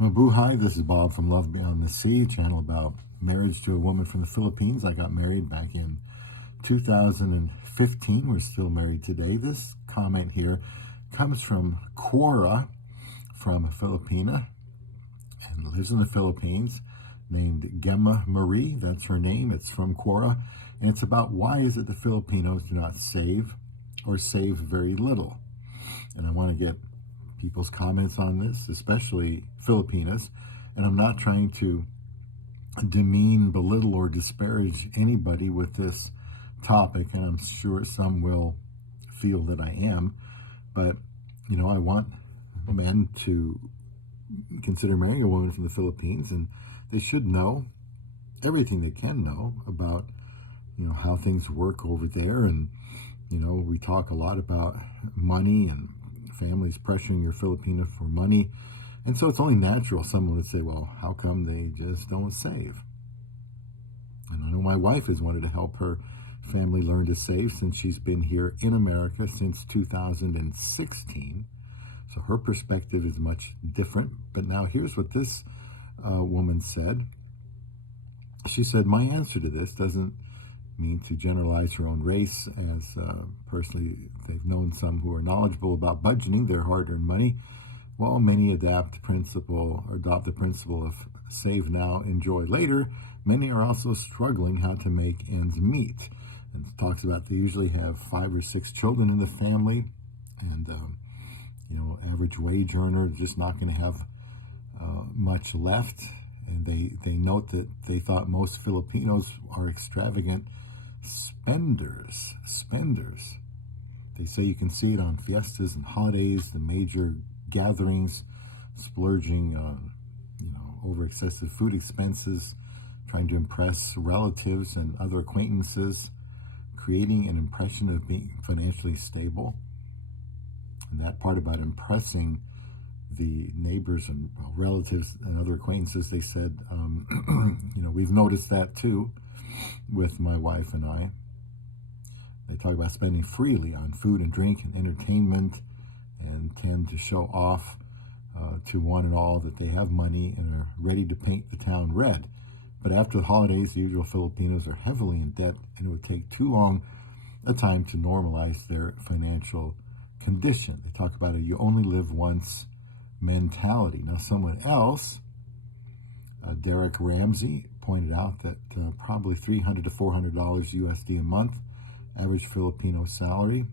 Mabuhay, this is Bob from Love Beyond the Sea, channel about marriage to a woman from the Philippines. I got married back in 2015. We're still married today. This comment here comes from Quora from Filipina and lives in the Philippines, named Gemma Marie. That's her name. It's from Quora, and it's about why is it the Filipinos do not save or save very little. And I want to get people's comments on this, especially Filipinas. And I'm not trying to demean, belittle, or disparage anybody with this topic, and I'm sure some will feel that I am. But, I want men to consider marrying a woman from the Philippines, and they should know everything they can know about, how things work over there. And, we talk a lot about money and families pressuring your Filipina for money. And so it's only natural someone would say, well, how come they just don't save? And I know my wife has wanted to help her family learn to save since she's been here in America since 2016. So her perspective is much different. But now here's what this woman said. She said, my answer to this doesn't mean to generalize her own race, as personally they've known some who are knowledgeable about budgeting their hard-earned money. While many adopt the principle of save now, enjoy later, many are also struggling how to make ends meet. And it talks about they usually have 5 or 6 children in the family, and average wage earner just not going to have much left. And they note that they thought most Filipinos are extravagant spenders. They say you can see it on fiestas and holidays, the major gatherings, splurging on, over excessive food expenses, trying to impress relatives and other acquaintances, creating an impression of being financially stable. And that part about impressing the neighbors and relatives and other acquaintances, they said, we've noticed that too with my wife and I. They talk about spending freely on food and drink and entertainment, and tend to show off to one and all that they have money and are ready to paint the town red. But after the holidays, the usual Filipinos are heavily in debt, and it would take too long a time to normalize their financial condition. They talk about a you only live once mentality. Now, someone else, Derek Ramsey, pointed out that probably $300 to $400 USD a month, average Filipino salary.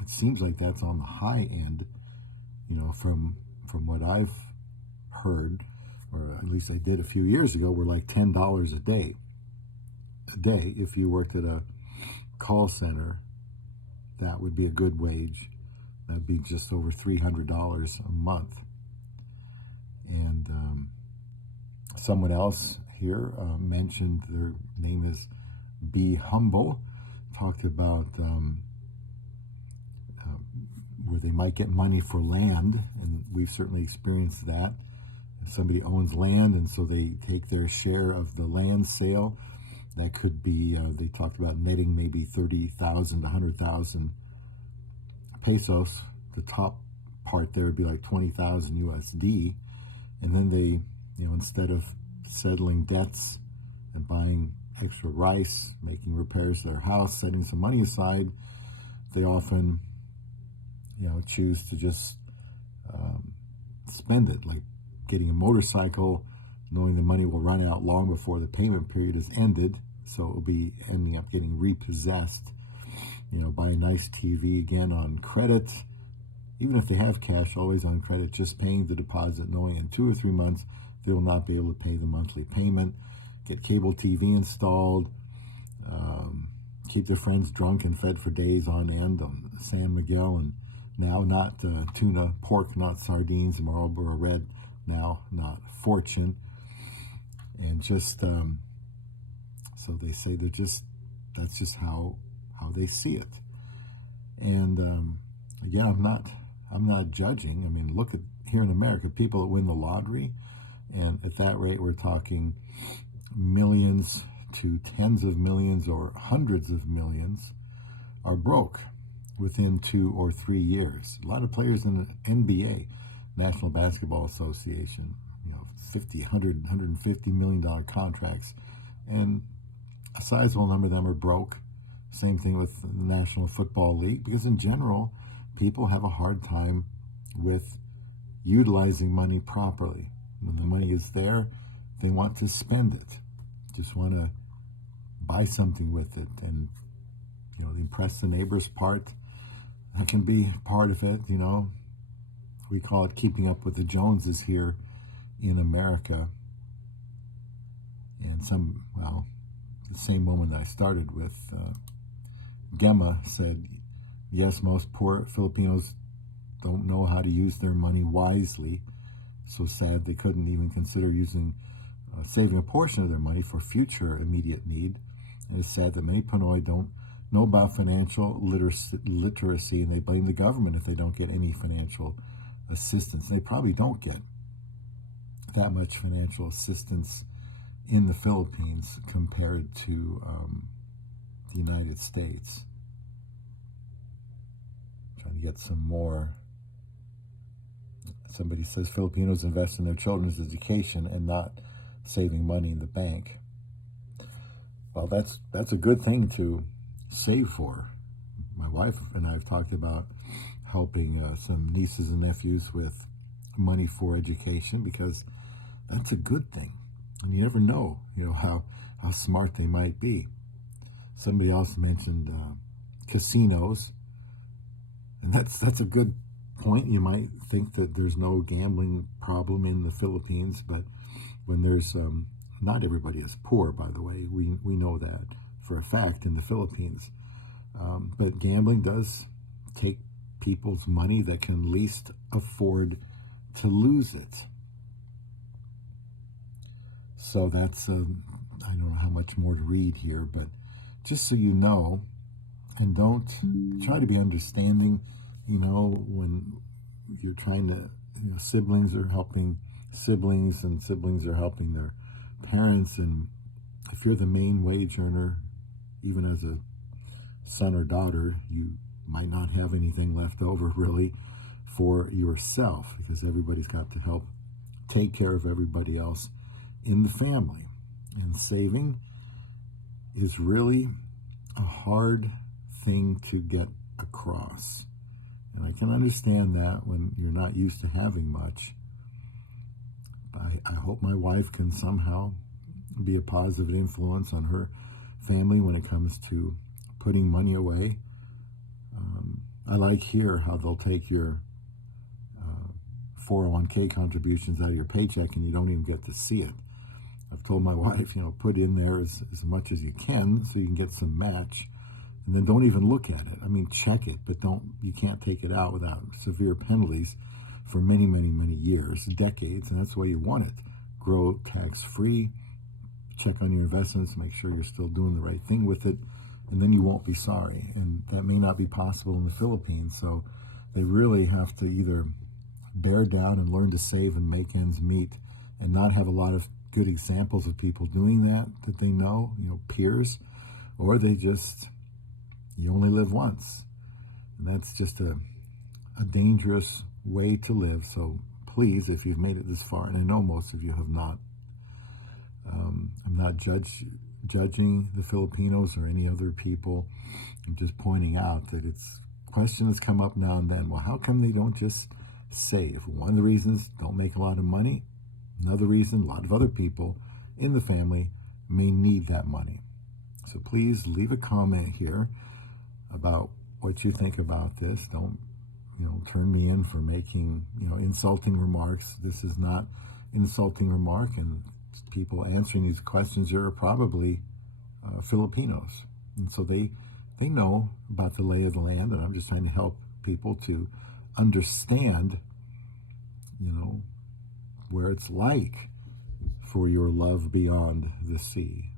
It seems like that's on the high end, from what I've heard, or at least I did a few years ago, were like $10 a day. If you worked at a call center, that would be a good wage. That'd be just over $300 a month. And someone else here mentioned, their name is Be Humble, talked about where they might get money for land, and we've certainly experienced that. If somebody owns land, and so they take their share of the land sale. That could be, they talked about netting maybe 30,000 to 100,000 pesos. The top part there would be like 20,000 USD. And then they, instead of settling debts and buying extra rice, making repairs to their house, setting some money aside, they often, choose to just spend it, like getting a motorcycle, knowing the money will run out long before the payment period is ended, so it will be ending up getting repossessed. Buy a nice TV again on credit, even if they have cash, always on credit, just paying the deposit, knowing in 2 or 3 months they will not be able to pay the monthly payment. Get cable TV installed, keep their friends drunk and fed for days on end on San Miguel, and now not tuna, pork, not sardines, Marlboro Red, now not Fortune. And just, so they say that's just how they see it. And again, I'm not judging. I mean, look at here in America, people that win the lottery, and at that rate, we're talking millions to tens of millions or hundreds of millions are broke within 2 or 3 years. A lot of players in the NBA, National Basketball Association, 50, 100, $150 million contracts. And a sizable number of them are broke. Same thing with the National Football League, because in general, people have a hard time with utilizing money properly. When the money is there, they want to spend it, just want to buy something with it. And, impress the neighbor's part, that can be part of it. We call it keeping up with the Joneses here in America. And the same woman that I started with, Gemma, said, yes, most poor Filipinos don't know how to use their money wisely. So sad they couldn't even consider saving a portion of their money for future immediate need. And it's sad that many Pinoy don't know about financial literacy, and they blame the government if they don't get any financial assistance. They probably don't get that much financial assistance in the Philippines compared to the United States. Trying to get some more. Somebody says Filipinos invest in their children's education and not saving money in the bank. Well, that's a good thing to save for. My wife and I have talked about helping some nieces and nephews with money for education, because that's a good thing. And you never know, how smart they might be. Somebody else mentioned casinos, and that's a good point. You might think that there's no gambling problem in the Philippines, but when there's not everybody is poor, by the way. We know that for a fact in the Philippines. But gambling does take people's money that can least afford to lose it. So that's, I don't know how much more to read here, but just so you know, and don't try to be understanding, when you're trying to, siblings are helping siblings, and siblings are helping their parents. And if you're the main wage earner, even as a son or daughter, you might not have anything left over really for yourself, because everybody's got to help take care of everybody else in the family. And saving is really a hard thing to get across. And I can understand that when you're not used to having much. I hope my wife can somehow be a positive influence on her family when it comes to putting money away. I like here how they'll take your 401k contributions out of your paycheck and you don't even get to see it. I've told my wife, put in there as much as you can so you can get some match, and then don't even look at it. I mean, check it, but you can't take it out without severe penalties for many, many, many years, decades, and that's the way you want it. Grow tax-free, check on your investments, make sure you're still doing the right thing with it, and then you won't be sorry. And that may not be possible in the Philippines, so they really have to either bear down and learn to save and make ends meet, and not have a lot of good examples of people doing that they know, peers, or you only live once. And that's just a dangerous way to live. So please, if you've made it this far, and I know most of you have not, I'm not judging the Filipinos or any other people. I'm just pointing out that it's a question that's come up now and then. Well, how come they don't just save? One of the reasons, don't make a lot of money. Another reason, a lot of other people in the family may need that money. So please leave a comment here about what you think about this. Don't, turn me in for making, insulting remarks. This is not insulting remark, and people answering these questions here are probably Filipinos. And so they know about the lay of the land, and I'm just trying to help people to understand, where it's like for your love beyond the sea.